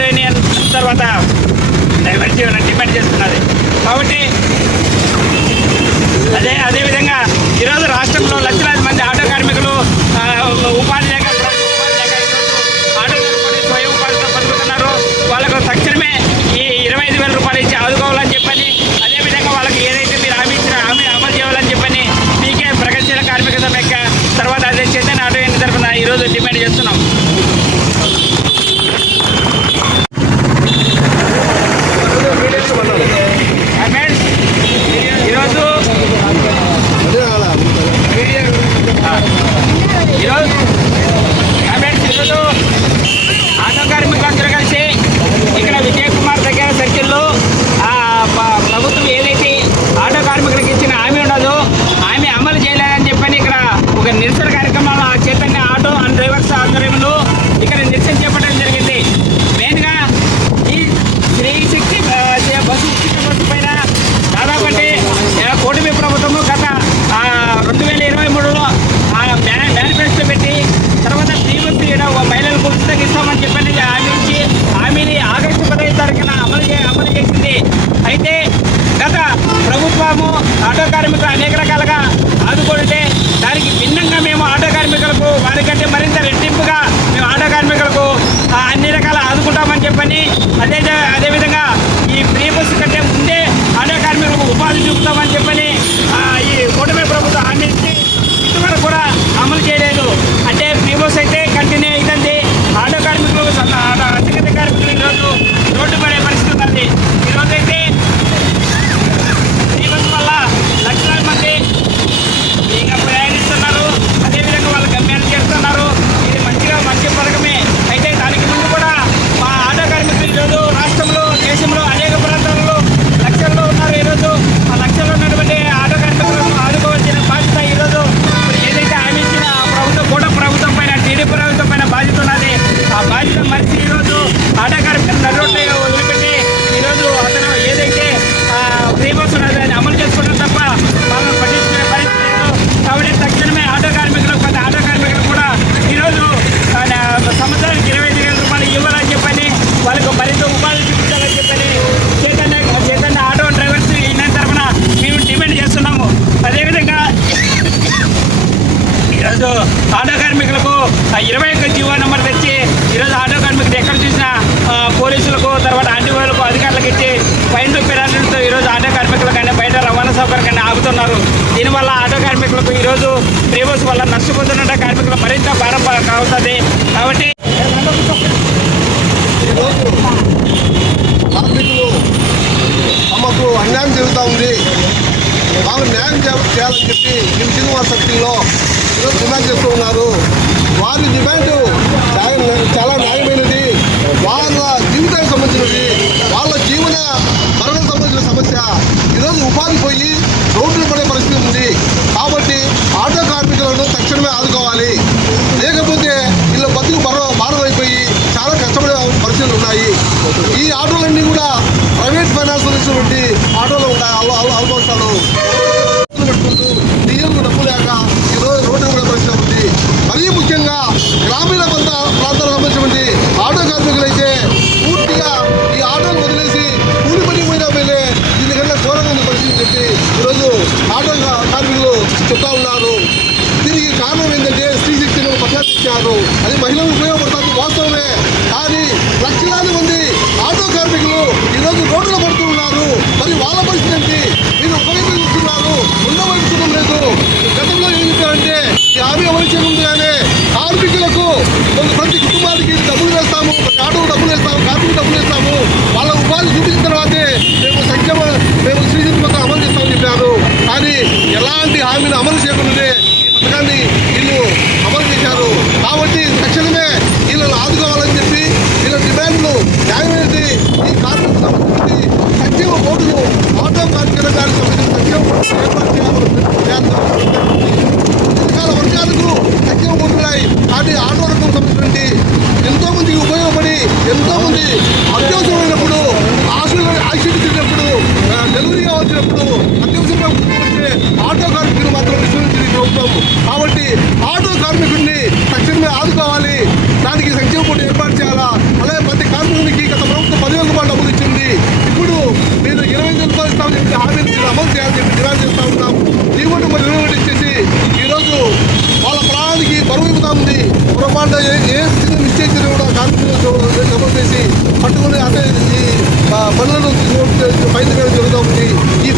Trade union తర్వాత జీవన demand చేస్తున్నది. కాబట్టి అదే అదేవిధంగా ఈరోజు రాష్ట్రంలో లక్షలాది మంది ఆటో కార్మికులు ఉపాధి లేక ఆటో వాళ్ళకు తక్షణమే ఈ ఇరవై ఐదు వేల రూపాయలు ఇచ్చి ఆదుకోవాలని చెప్పని వాళ్ళకి ఏదైతే మీరు తర్వాత అదే డిమాండ్ చేస్తున్నాం. कार्यक्रम రవాణా కానీ ఆగుతున్నారు. దీనివల్ల ఆటో కార్మికులకు ఈరోజు ఫ్రీ బస్ వల్ల నష్టపోతున్న కార్మికులు మరింత భారం ప- అవుతుంది కాబట్టి కార్మికులు తమకు అన్యాయం జరుగుతూ ఉంది. వాళ్ళు న్యాయం చేయాలని చెప్పి నిమ్ శ్రీనివాస శక్తిలో ఈరోజు డిమాండ్ చేస్తూ ఉన్నారు. వారి డిమాండ్ చాలా- చాలా న్యాయమైనది వాళ్ళ జీవితానికి సంబంధించినది వాళ్ళ జీవన మరణం సంబంధించిన సమస్య ఈరోజు ఉపాధి పోయి రోడ్లు పడే పరిస్థితి ఉంది కాబట్టి ఆటో కార్మికులను తక్షణమే ఆదుకోవాలి లేకపోతే వీళ్ళ బతుకు భారం భారం అయిపోయి చాలా కష్టపడే పరిస్థితులు ఉన్నాయి ఈ ఆటోలన్నీ కూడా ప్రైవేట్ ఫైనాన్స్ నుంచి ఆటోలు ఉన్నాయి అవ- అవ- అవకాశాలు. పెట్టుకుంటూ డీజిల్కు డబ్బు లేక ఈరోజు రోడ్డు కూడా పరిస్థితి ఉంది. మరీ ముఖ్యంగా గ్రామీణ ప్రాంత ప్రాంతాలకు సంబంధించినటువంటి ఆటో కార్మికులైతే పూర్తిగా ఈ ఆటోలు వదిలేసి కూలి పని పోయినా వెళ్ళే దీనికన్నా ఘోరంగా ఉన్న పరిస్థితి చెప్పి ఈరోజు ఆటో కార్మికులు చెప్తా ఉన్నారు. దీనికి కారణం ఏంటంటే స్త్రీ శక్తిని ప్రఖ్యాతించారు. అది మహిళలు ఉపయోగపడుతుంది వాస్తవమే కానీ లక్షలాది మంది ఆటో కార్మికులు ఈరోజు రోడ్లు పడుతూ మరి వాళ్ళ పరిస్థితి ఏంటి? మీరు ఒకవైపు చూస్తున్నారు లేదు. గతంలో ఏం చెప్పారంటే ఈ హామీ అమలు చేయకుండానే కార్మికులకు ప్రతి కుటుంబానికి డబ్బులు వేస్తాము ప్రతి ఆటో డబ్బులు వేస్తాము కార్మికులు డబ్బులు వేస్తాము. వాళ్ళ ఉపాధి చూపించిన తర్వాతే మేము సంక్షేమ మేము శ్రీశక్తి పథకం అమలు చేస్తామని చెప్పారు. కానీ ఎలాంటి హామీని అమలు చేయకుండా ఈ పథకాన్ని వీళ్ళు అమలు చేశారు కాబట్టి తక్షణమే వీళ్ళని ఆదుకోవాలని చెప్పి వీళ్ళ డిమాండ్లు న్యాయమైనది ఈ కార్మిక సంబంధించి సంక్షేమ బోర్డును ఆటో కార్మికుల దానికి సంబంధించిన సంక్షేమ బోర్డు ఏర్పాటు చేయాలని రకాల వర్గాలకు సంక్షేమ బోర్డు ఉన్నాయి కానీ ఆటో రంగం సంబంధించినటువంటి ఎంతో మందికి ఉపయోగపడి అత్యవసరమైనప్పుడు హాస్పిటల్ యాక్సిడెంట్ జరిగినప్పుడు డెలివరీ కావాల్సినప్పుడు అత్యవసరంగా వచ్చే ఆటో కార్మికులు మాత్రం విస్మరించింది ఈ ప్రభుత్వం. కాబట్టి ఆటో కార్మికుడిని తక్షణమే ఆదుకోవాలి. దానికి సంక్షేమ బోర్డు ఏర్పాటు చేయాలా? అలాగే ప్రతి కార్మికునికి గత ప్రభుత్వం పదివేల రూపాయలు డబ్బులు ఇచ్చింది. ఇప్పుడు మీరు ఇరవై ఐదు రూపాయలు ఇస్తామని చెప్పి హామీని మీరు అమలు చేయాలని చెప్పి డిమాండ్ చేస్తా ఉన్నాం. ఈ ఓటు మరి ఇరవై ఒకటి ఇచ్చేసి ఈరోజు వాళ్ళ ప్రాణానికి బరువు ఉంది. పొరపాటు ఏ ఏ కూడా కార్మికులు జమ చేసి పట్టుకుని అంటే ఈ పనులను పైన వేయడం జరుగుతూ ఉంది. ఈ